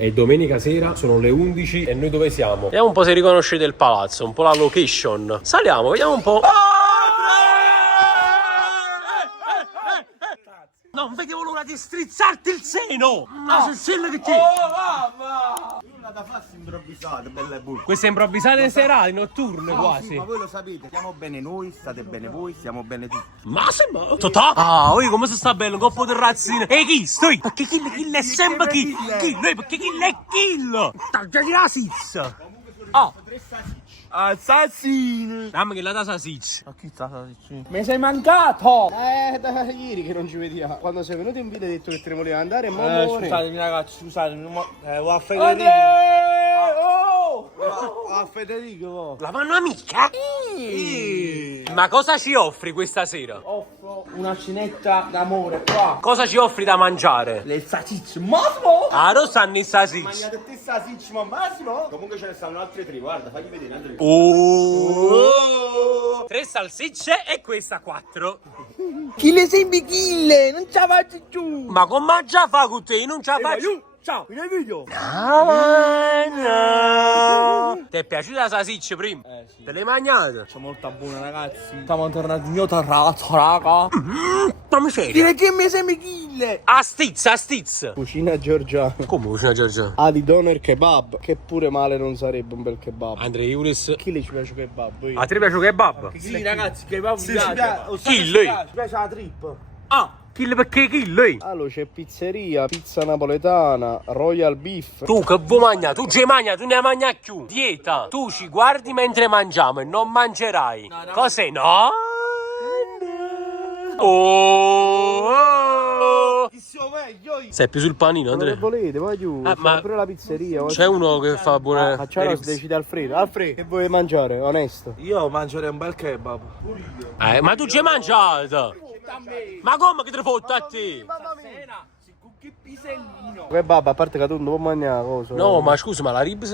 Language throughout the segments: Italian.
È domenica sera, sono le 11 e noi dove siamo? Vediamo un po' se riconoscete il palazzo, un po' la location. Saliamo, vediamo un po'. Non vedevo l'ora di strizzarti il seno! Ma se scello che c'è! Mamma! Nulla da farsi improvvisate, belle e bulle. Queste improvvisate serali, notturne quasi. Sì, ma voi lo sapete, stiamo bene noi, state bene voi, stiamo bene tutti. Ma sembra... Totà? Ah, oi come si sta bello, un coppo di razzine. E chi? Stai? Perché kill è sempre chi? Kill, perché kill è kill! Tagliati la sizza! Ah! Assassino! Dammi che la da Sasic. Ma chi sta assassino? Mi sei mancato! Da ieri che non ci vediamo. Quando sei venuto in video hai detto che te ne volevi andare e mo muore. Scusatemi ragazzi, scusatemi, va a Federico. Andrea! Oh! Va a Federico, La mano amica? Ma cosa ci offri questa sera? Offro una cenetta d'amore qua. Cosa ci offri da mangiare? Le salsicce, Massimo! Ah, non stanno i Sasic. Mangiate te Sasic, ma Massimo? Comunque ce ne stanno altre tre, guarda, fagli vedere Andrea. Oh! 3 salsicce e questa 4. Chi le sembri kill? Non ce la faccio giù! Ma come già fa con te? Non ce la faccio. Ciao, in video! Ah, no. Ti è piaciuta la salsiccia prima? Sì. Te l'hai mangiata? C'è molta buona ragazzi. Siamo tornati in mio terrazzo, raga. Ma miseria. Dire che mi sembri kill! A stizza. Cucina giorgiana. Come cucina Giorgia? Ah, di doner kebab. Che pure male non sarebbe un bel kebab. Andrea Iulis. Chi le ci piace kebab? Io. A te piace kebab? Sì, ragazzi, kebab Sì, mi ci piace. piace. Chi lei? Ci piace la trip. Ah, kill perché kill? Allora c'è pizzeria, pizza napoletana, royal beef. Tu che vuoi mangiare? Tu ci mangi, tu ne mangi più. Dieta. Tu ci guardi mentre mangiamo e non mangerai. Cos'è? No? Oh! Chi siamo meglio? Sei più sul panino, Quello che Andrea? volete, vai giù. Ah, C'è ma pure la pizzeria. c'è uno che fa pure... Facciamo si decide Alfredo. Alfredo, che vuoi mangiare? Onesto. Io mangerei un bel kebab. Ma tu ci hai mangiato? Ma come che te ne fotti a te? Che pisellino. Kebab, a parte che tu non puoi mangiare cosa. No, ma scusa, ma la ribs?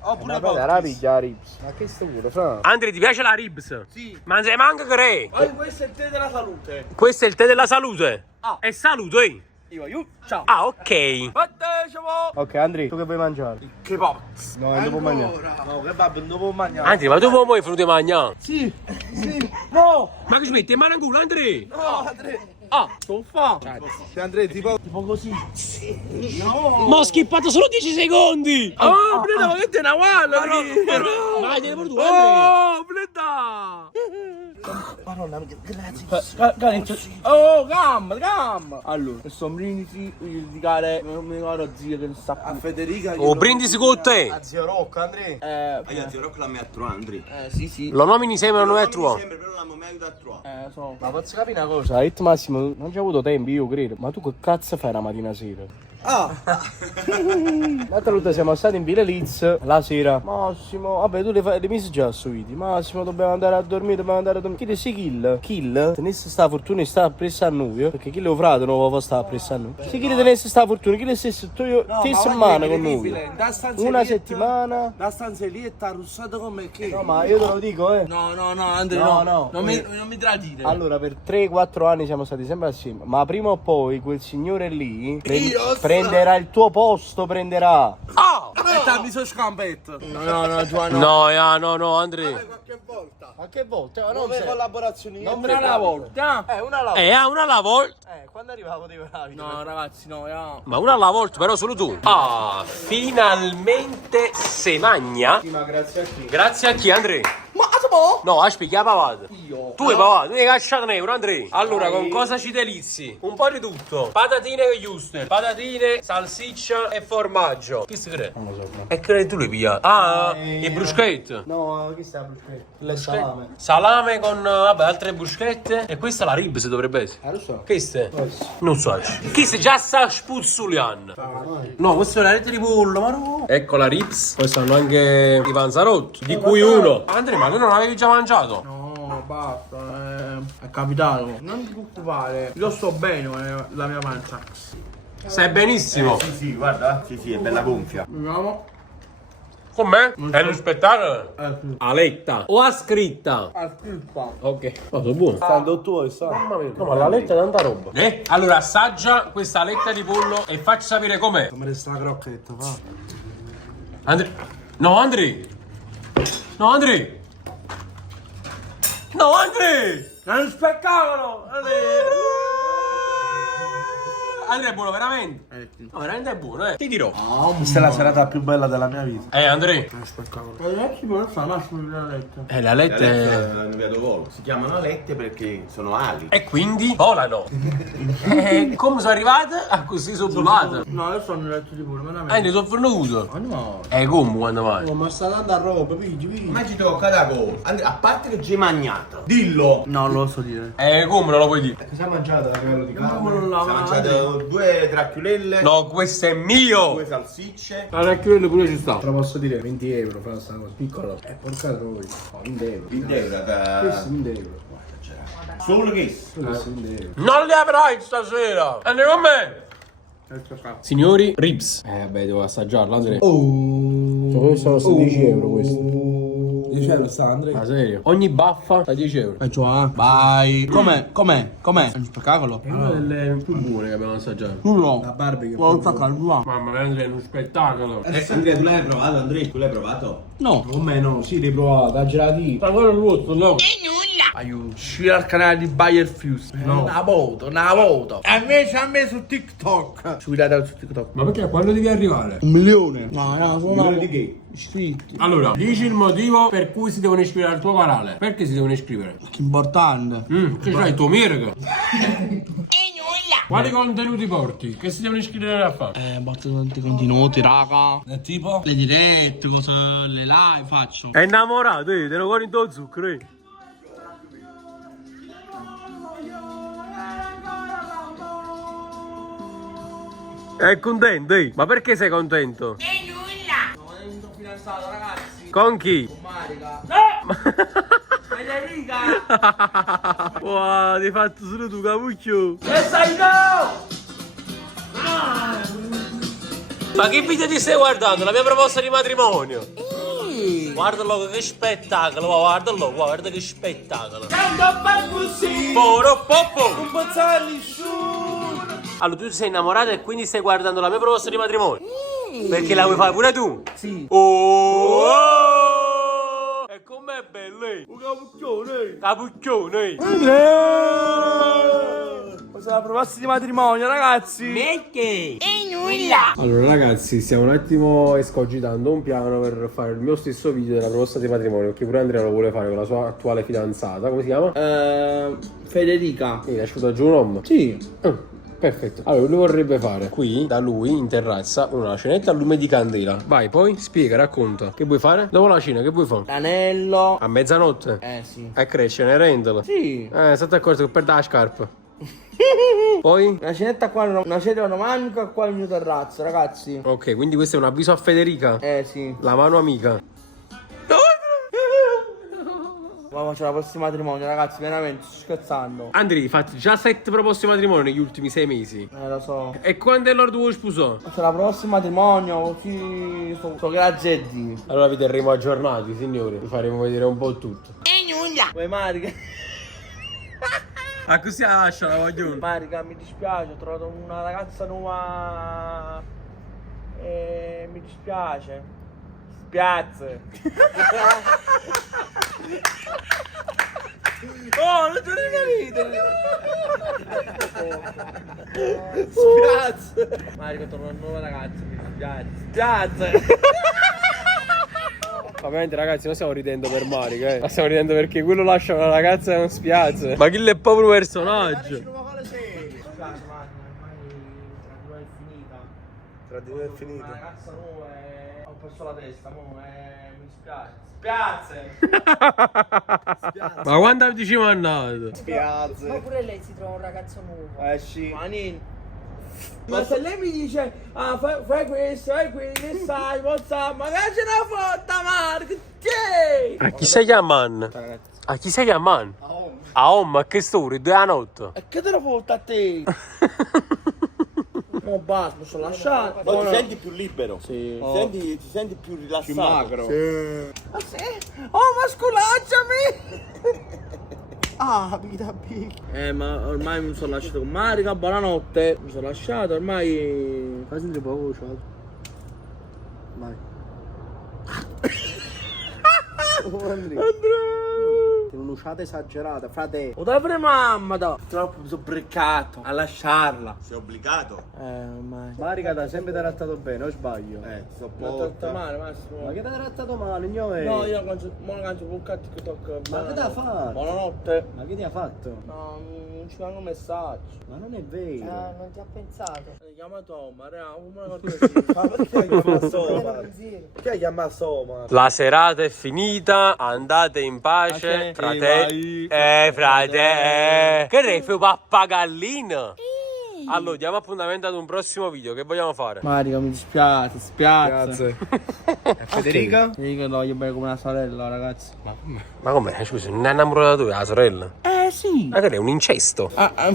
Ho pure Ma la piglia la ribs. Ma che sto pure, fra? Andrea, ti piace la ribs? Sì. Ma non sei manco che Questo è il tè della salute. questo è il tè della salute. Ah. E saluto, Io, ciao. Ah, ok. Partecipo. Ok, Andri, tu che vuoi mangiare? Kebab. No, non puoi mangiare. No, kebab non può mangiare. Andrea, ma tu come vuoi venuti a mangiare? Sì. No. Ma che ci metti in mano in culo, Andrea? No, Andrea. Ah, Non fa. Se Andrea tipo così. ma ho schippato solo 10 secondi. Oh, prenda, ma che te ne guarda? Ma tieni pure tu, Andrea. Oh, prenda. Madonna, grazie. Oh, gamba. Allora, questo brindisi, indicare, non mi ricordo zio che sta a Federica. Oh, brindisi con te. A zio Rocco, Andri. Zio Rocco la mette a trovare, Andrea. Sì. Lo nomini sempre non è tuo. Sempre, però la momento a trovare. So. Ma posso capire una cosa? Hai detto Massimo, non c'è avuto tempo, io credo. Ma tu che cazzo fai la mattina sera? Ah, L'altra volta siamo stati in Villa Liz la sera. Massimo, vabbè, tu le misi già su viti. Massimo, dobbiamo andare a dormire, Chi te si kill? Kill? Tenesse sta fortuna e sta appresso a noi, perché chi lo frate non può stare appresso a noi. Se chi tenesse sta fortuna, chi le stesse te settimane con noi. Una settimana. La stanza lì è russato come che. No, ma io te lo dico, No, Andrea, No. Non mi tradire. Allora, per 3-4 anni siamo stati sempre assieme. Ma prima o poi quel signore lì prenderà il tuo posto, prenderà. Ah! Mi sono scampetto. No, Giovanni. No, Andrea. Qualche volta. Ma che volte? Ma non Nuove sei... collaborazioni. Non una alla volta. una alla Una alla volta. quando arrivavo dei bravi. No, ragazzi, no, Ma una alla volta, però solo tu. Ah, finalmente se magna. Ma grazie a chi? Grazie a chi, Andrea? Ma Asmo? No, aspetta, chi ha pavato? Io. Tu hai pavato, tu hai lasciato un euro, Andrea. Allora, con cosa ci delizi? Un po' di tutto. Patatine giuste, patatine, salsiccia e formaggio. Chi si crede? Non lo so. E che tu le piglia? Ah, i bruschette. No, chi sta a bruschetta? Le salame. Salame con, vabbè, altre bruschette. E questa la ribs dovrebbe essere. Lo so. Queste? Non so. Queste già sta spuzzulian. No, questo è una rete di pollo, ma no. Ecco la ribs. Poi stanno anche i panzarotti, di cui uno. Andrea, ma tu non avevi già mangiato? No, basta, è capitato. Non ti preoccupare. Io sto bene con la mia pancia. Stai benissimo. Sì, guarda. Sì, è bella gonfia. Vediamo. Com'è? È uno spettacolo? Sì. A letta o a scritta? Aspetta. Ok. Oh, sono buono. Stando tuo, sta. Mamma mia. No, ma la letta è tanta roba. Allora assaggia questa letta di pollo e facci sapere com'è. Come resta la crocchetta, va. Andre. No, Andre. No, Andre. No, Andre. È uno spettacolo! Andre è buono, veramente? Sì. No, veramente è buono, Ti dirò. Questa è la serata più bella della mia vita. Andre. Ragazzi, però sta Massimo di Violetta. La letta è... Non vedo volo. Si chiamano alette perché sono ali. E quindi volano. Come sono arrivate? A così sono volate. No, io sono letto di pure, veramente. Ne sono venuto. Ma no. Come quando mai? Ma sta tanta roba, pigi. Ma ci tocca da go. A parte che ci hai mangiato. Dillo. No, lo so dire. Come non lo puoi dire? Cosa ha mangiato a livello di Ma carne? quello là, Si è mangiato 2 dracchiulelle. No, questo è mio. 2 salsicce. Allora, quello pure ci sta. Te lo posso dire, 20 euro, fa sta cosa piccolo. Porcato voi. No, 20 euro. 20 euro. Questo 20 euro. Solo che. Questo 20 euro. Non li avrai stasera. Andiamo con me. Signori, ribs. Vabbè, devo assaggiarlo, Andrea. Questo costa 10 euro questo. 10 euro sta Andrea. Ma serio? Ogni baffa sta 10 euro. Vai. Com'è? È uno spettacolo? È una delle più buone che abbiamo assaggiato. No. La barbecue. Lo spettacolo. Mamma mia, Andrea, è uno spettacolo. Andrea, tu l'hai provato, Andrea? Tu l'hai provato? No. Come no? Sì, l'hai provato, ha gelati. Ma quello è il vostro, no? Aiuto. Uscire al canale di Bayer Fuse. No. Una volta. E invece a me su TikTok. Ci guardate su TikTok. Ma perché a quando devi arrivare? 1 milione. No, sono di che? iscritti. Allora, dici il motivo per cui si devono iscrivere al tuo canale. Perché si devono iscrivere? Che importante. Che c'hai il tuo Mirko? Quali contenuti porti? Che si devono iscrivere a fare? Batto tanti contenuti, raga. Tipo? Le dirette, cose, le live faccio. È innamorato, te lo con il zucchero. È contento, Ma perché sei contento? Sono fidanzato, ragazzi. Con chi? Con Marica. Federica. Wow, ti hai fatto solo tu, capucchio. E sai no! Ma che video ti stai guardando? La mia proposta di matrimonio. Guardalo che spettacolo, guardalo, guarda che spettacolo. Canta per così. Poro popo. Un pazzarli su. Allora tu ti sei innamorato e quindi stai guardando la mia proposta di matrimonio? Perché la vuoi fare pure tu? Sì. Oh! E com'è bello? Un capucchione. Capucchione. Questa è la proposta di matrimonio, ragazzi. Perché? Allora ragazzi, stiamo un attimo escogitando un piano per fare il mio stesso video della proposta di matrimonio, che pure Andrea lo vuole fare con la sua attuale fidanzata. Come si chiama? Federica. Sì, hai scelto giù un nome? Sì. Perfetto. Allora lui vorrebbe fare qui da lui in terrazza una cenetta a lume di candela. Vai, poi spiega, racconta. Che vuoi fare? Dopo la cena che vuoi fare? L'anello. A mezzanotte? Sì. A crescere, ne rendola. Sì. State accorto che perde la scarpa. Poi? Una cenetta qua, una cena romantica qua in mio terrazzo, ragazzi. Ok, quindi questo è un avviso a Federica. Sì. La mano amica. Ma faccio la prossima matrimonio, ragazzi, veramente, sto scherzando. Andri, fatti già 7 proposte di matrimonio negli ultimi 6 mesi. Lo so. E quando è l'ora tuo sposò? Faccio la prossima matrimonio, così sto grazietti. Allora vi terremo aggiornati, signori. Vi faremo vedere un po' tutto. Poi Marica. Ma così la lascia la voglio. Marica, mi dispiace, ho trovato una ragazza nuova. E mi dispiace. Spiazze. Oh, non ti ridere. Spiazze. Marica, ho trovato una nuova ragazza, mi dispiace. Spiazze. Ovviamente ragazzi non stiamo ridendo per Marica, ma stiamo ridendo perché quello lascia una ragazza e non spiazza. Ma chi è povero personaggio? Tra di noi è finita. Una ragazza nuova e ho perso la testa, mi dispiace. Spiazze. Ma quando ci siamo andati? Spiazze. Ma pure lei si trova un ragazzo nuovo. Sì. Ma se lei mi dice, fai questo, che sai, WhatsApp, magari ce l'ha fatta, Marco, che? A chi stai chiamando? A chi stai chiamando? A Om, a che storia? 2 a notte. E che te l'ho fatto a te? Ma basta, posso lasciare. Ma ti senti più libero? Sì. Ti senti più rilassato? Più magro. Ah sì? Oh, ma sculacciami! Ah, vita big. Ma ormai mi sono lasciato con Marica, buonanotte. Mi sono lasciato, ormai. Fai sentire poco, ciao. Vai. Oh, Andrea. È un'uscita esagerata, frate. Lo dai mamma, da. Troppo mi sono breccato a lasciarla. Sei obbligato? Ormai. Marica ti ha sempre trattato bene, o sbaglio? Ti Mi ha trattato sopporta. male, Massimo. Ma che ti ha trattato male, gnome? No, io non cancio un cazzo che tocca. Ma che ti ha fatto? Buonanotte. Ma che ti ha fatto? No, non ci vengono messaggi. Ma non è vero. Non ti ha pensato. Chiama Toma, come una cortesia. Ma perché chiama Era Soma? pensiero. Perché chiama Soma? La serata è finita, andate in pace, frate. Che ne fai pappagallina? Allora, diamo appuntamento ad un prossimo video, che vogliamo fare? Marica, mi dispiace, spiazza. Federica? Io lo voglio bene come una sorella, ragazzi. Ma com'è? Scusi, non è innamorata tu, la sorella? Sì. Ma che è un incesto? Non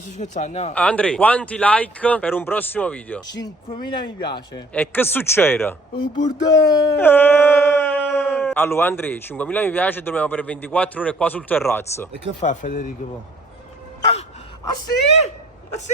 si scherzare, no. Andrea, quanti like per un prossimo video? 5.000 mi piace. E che succede? Oh, bordello. Allora, Andrea, 5.000 mi piace e dormiamo per 24 ore qua sul terrazzo. E che fa Federico? Ah sì? Ah sì?